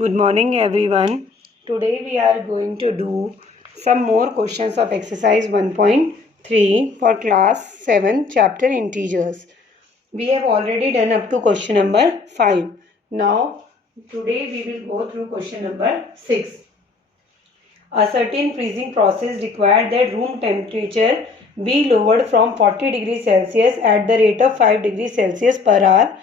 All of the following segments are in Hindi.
Good morning, everyone. Today we are going to do some more questions of exercise 1.3 for class 7, chapter integers. We have already done up to question number 5. Now, today we will go through question number 6. A certain freezing process required that room temperature be lowered from 40 degrees Celsius at the rate of 5 degrees Celsius per hour.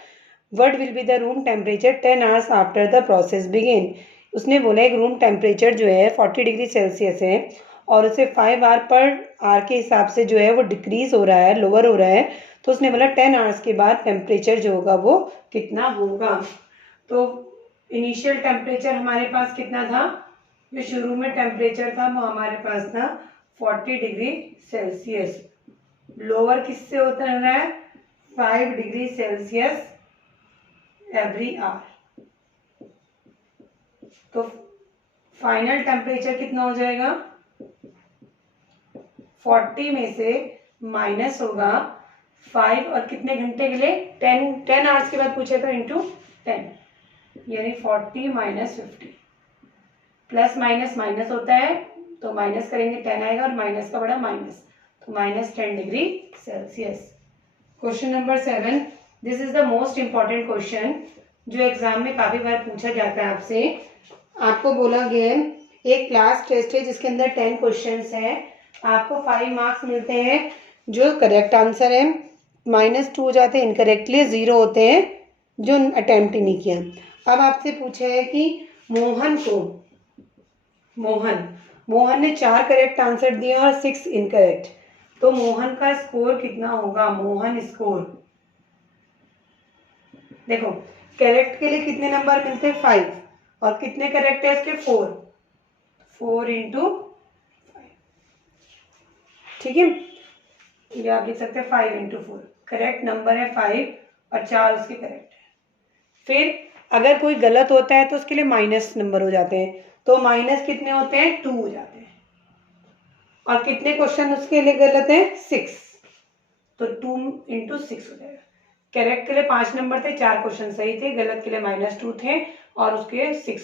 What will be the room temperature 10 hours after the process begin? उसने बोला एक रूम टेम्परेचर जो है 40 डिग्री सेल्सियस है और उसे 5 आवर पर आवर के हिसाब से जो है वो डिक्रीज हो रहा है, लोअर हो रहा है. तो उसने बोला 10 आवर्स के बाद टेम्परेचर जो होगा वो कितना होगा. तो इनिशियल टेम्परेचर हमारे पास कितना था, जो शुरू में टेम्परेचर था वो हमारे पास था 40 डिग्री सेल्सियस. लोअर किससे होता है 5 डिग्री सेल्सियस एवरी आवर. तो फाइनल टेम्परेचर कितना हो जाएगा 40 में से माइनस होगा 5 और कितने घंटे के लिए 10 आवर्स के बाद पूछा था इंटू 10 यानी 40 माइनस 50. प्लस माइनस माइनस होता है तो माइनस करेंगे 10 आएगा और माइनस का बड़ा माइनस, तो minus 10 degree Celsius. Question number 7. This is the most important question जो एग्जाम में काफी बार पूछा जाता है आपसे. आपको बोला गया एक क्लास टेस्ट है जिसके अंदर 10 क्वेश्चंस हैं. आपको 5 मार्क्स मिलते हैं. जो करेक्ट आंसर है -2 हो जाते हैं, इनकरेक्टली 0 होते हैं जो अटेम्प्ट ही नहीं किया. अब आपसे पूछा है कि मोहन ने 4 करेक्ट आंसर दिए और 6 इनकरेक्ट. तो मोहन का स्कोर कितना होगा. मोहन स्कोर देखो करेक्ट के लिए कितने नंबर मिलते हैं 5 और कितने करेक्ट है इसके 4 इंटू 5. ठीक है, ये आप लिख सकते हैं 5 इंटू 4. करेक्ट नंबर है 5 और 4 उसके करेक्ट है. फिर अगर कोई गलत होता है तो उसके लिए माइनस नंबर हो जाते हैं. तो माइनस कितने होते हैं 2 हो जाते हैं. और कितने क्वेश्चन उसके लिए गलत है 6, तो 2 इंटू 6 हो जाएगा. करेक्ट के लिए 5 नंबर थे, 4 क्वेश्चन सही थे, गलत के लिए -2 थे और उसके 6,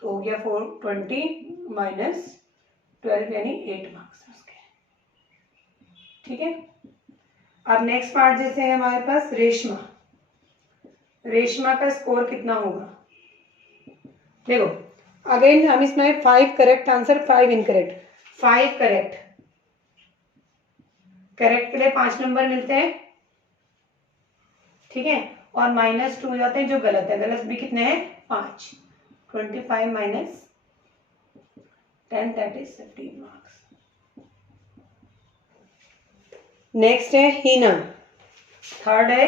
तो हो गया 420 माइनस 12 यानी 8 मार्क्स उसके. ठीक है. अब नेक्स्ट पार्ट जैसे है हमारे पास रेशमा का स्कोर कितना होगा. देखो अगेन हम इसमें 5 करेक्ट आंसर 5 इनकरेक्ट. 5 करेक्ट के लिए 5 नंबर मिलते हैं. ठीक है, और -2 हो जाते हैं जो गलत है. गलत भी कितने हैं 5. 25 minus 10 that is 15 marks. Next है हीना. थर्ड है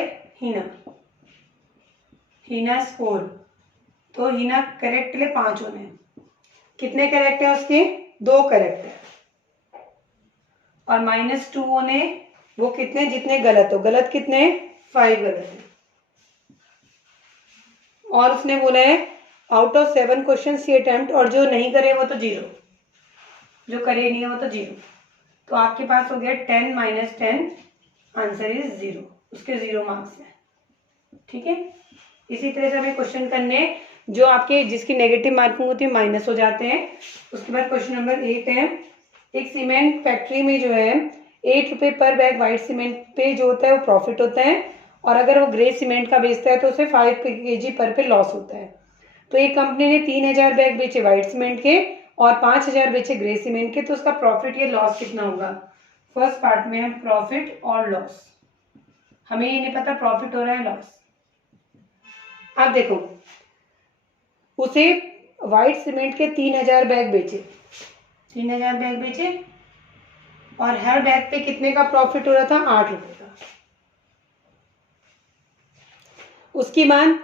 हीना स्कोर. तो हीना करेक्ट के लिए 5 होने हैं. कितने करेक्ट है उसके 2 करेक्ट है और -2 होने वो कितने जितने गलत हो. गलत कितने 5 गलत है. और उसने बोला है आउट ऑफ 7 क्वेश्चन सी अटेम्प्ट, और जो नहीं करे वो तो 0, जो करे नहीं है वो तो 0. तो आपके पास हो गया 10 माइनस 10 आंसर इज 0. उसके 0 मार्क्स है. ठीक है. इसी तरह से हमें क्वेश्चन करने जो आपके जिसकी नेगेटिव मार्किंग होती है माइनस हो जाते हैं. उसके बाद क्वेश्चन नंबर 8 है. एक सीमेंट फैक्ट्री में जो है 8 रुपये पर बैग व्हाइट सीमेंट पे जो होता है वो प्रॉफिट होता है, और अगर वो ग्रे सीमेंट का बेचता है तो उसे 5 kg पर पे लॉस होता है. तो एक कंपनी ने 3000 बैग बेचे व्हाइट सीमेंट के और 5000 बेचे ग्रे सीमेंट के, तो उसका प्रॉफिट या लॉस कितना होगा. फर्स्ट पार्ट में है प्रॉफिट और लॉस. हमें ये नहीं पता प्रॉफिट हो रहा है लॉस. अब देखो उसे व्हाइट सीमेंट के 3000 बैग बेचे और हर बैग पे कितने का प्रॉफिट हो रहा था 8 रुपए का. उसके बाद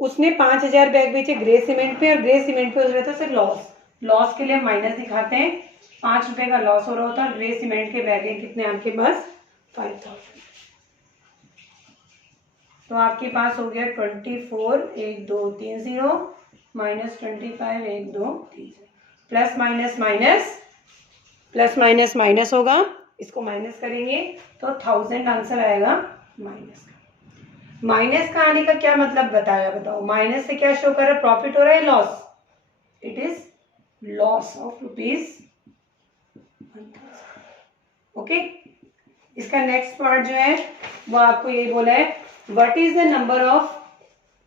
उसने 5000 बैग बेचे ग्रे सीमेंट पे और ग्रे सीमेंट पे हो रहा था सिर्फ लॉस के लिए माइनस दिखाते हैं. 5 रुपए का लॉस हो रहा होता है. ग्रे सीमेंट के बैग हैं कितने आपके पास 5000. तो आपके पास हो गया 24 1 2 3 0 माइनस 25 1 2 3 प्लस माइनस होगा. इसको माइनस करेंगे तो 1000 आंसर आएगा माइनस का. माइनस का आने का क्या मतलब बताओ. माइनस से क्या शो कर रहा है प्रॉफिट हो रहा है loss. It is loss of ₹1000। Okay, इसका नेक्स्ट पार्ट जो है वो आपको यही बोला है, what is the number of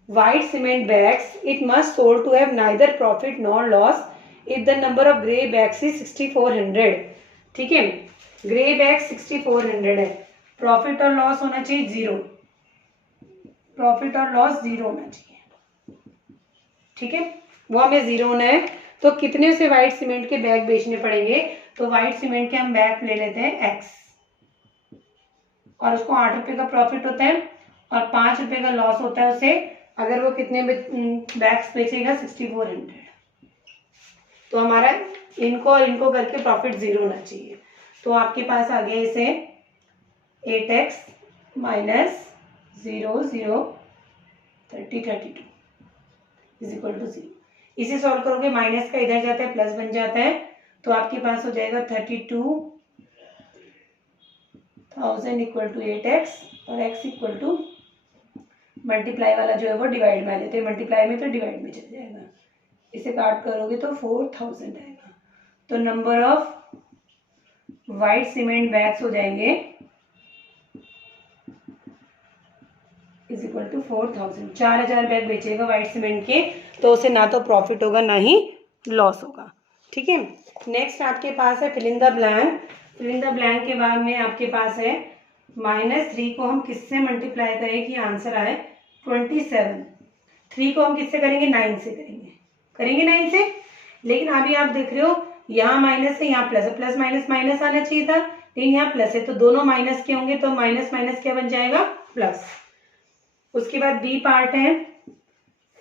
white cement bags it must sold to have neither profit nor loss if the number of grey bags is 6400। ठीक है, ग्रे बैग 6400 है, प्रॉफिट और लॉस होना चाहिए 0, प्रॉफिट और लॉस 0 होना चाहिए। ठीक है, वो हमें 0 होना है। तो कितने से व्हाइट सीमेंट के बैग बेचने पड़ेंगे? तो व्हाइट सीमेंट के हम बैग ले लेते हैं x, और उसको 8 रुपए का प्रॉफिट होता है और 5 रुपए का लॉस होता है उसे, अगर वो कितने बैग्स बेचेगा 6400। तो हमारा इनको और इनको करके प्रॉफिट 0 होना चाहिए। तो आपके पास आ गया इसे 8x minus 0 0 30 32 is equal to 0। इसे सॉल्व करोगे, माइनस का इधर जाता है प्लस बन जाता है, तो आपके पास हो जाएगा 32,000 इक्वल टू 8x और x इक्वल टू मल्टीप्लाई वाला जो है वो डिवाइड में आ जाते हैं, मल्टीप्लाई में तो डिवाइड में चल जाएगा, इसे काट करोगे तो 4000 आएगा। तो number of white cement bags हो जाएंगे इज इक्वल टू 4000। 4000 बैग बेचेगा व्हाइट सीमेंट के, तो उसे ना तो प्रॉफिट होगा ना ही लॉस होगा। ठीक है, नेक्स्ट आपके पास है fill in the blank. Fill in the blank के बाद में आपके पास है -3 को हम किससे मल्टीप्लाई करें कि आंसर आए 27। 3 को हम किससे करेंगे? 9 से करेंगे 9 से। लेकिन अभी आप देख रहे हो यहाँ माइनस है, यहाँ प्लस है, प्लस माइनस माइनस आना चाहिए था, लेकिन यहाँ प्लस है, तो दोनों माइनस के होंगे, तो माइनस माइनस क्या बन जाएगा? प्लस। उसके बाद बी पार्ट है,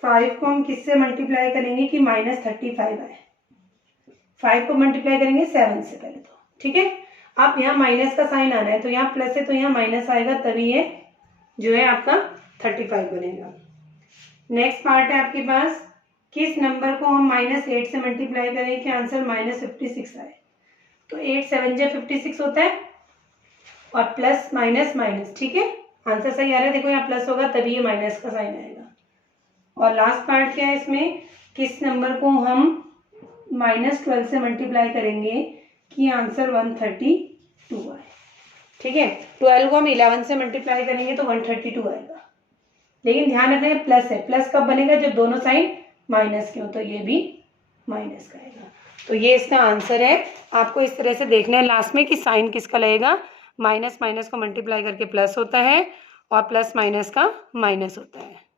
5 को हम किससे मल्टीप्लाई करेंगे कि -35 आए। 5 को मल्टीप्लाई करेंगे 7 से पहले तो। ठीक है, अब यहाँ माइनस का साइन आना है, तो यहाँ प्लस है तो यहाँ माइनस आएगा, तभी ये जो है आपका 35 बनेगा। नेक्स्ट पार्ट है आपके पास, किस नंबर को हम -8 से मल्टीप्लाई करें कि आंसर -56 आए। तो 8 7 जा 56 होता है और प्लस माइनस माइनस। ठीक है, आंसर सही आ रहा है, देखो यहाँ प्लस होगा तभी ये माइनस का साइन आएगा। और लास्ट पार्ट क्या है इसमें, किस नंबर को हम -12 से मल्टीप्लाई करेंगे कि आंसर 132 आए। ठीक है, 12 को हम 11 से मल्टीप्लाई करेंगे तो 132 आएगा, लेकिन ध्यान रखना प्लस है, प्लस कब बनेगा? जब दोनों साइन माइनस के हो, तो ये भी माइनस का आएगा। तो ये इसका आंसर है। आपको इस तरह से देखना है लास्ट में कि साइन किसका लगेगा, माइनस माइनस को मल्टीप्लाई करके प्लस होता है और प्लस माइनस का माइनस होता है।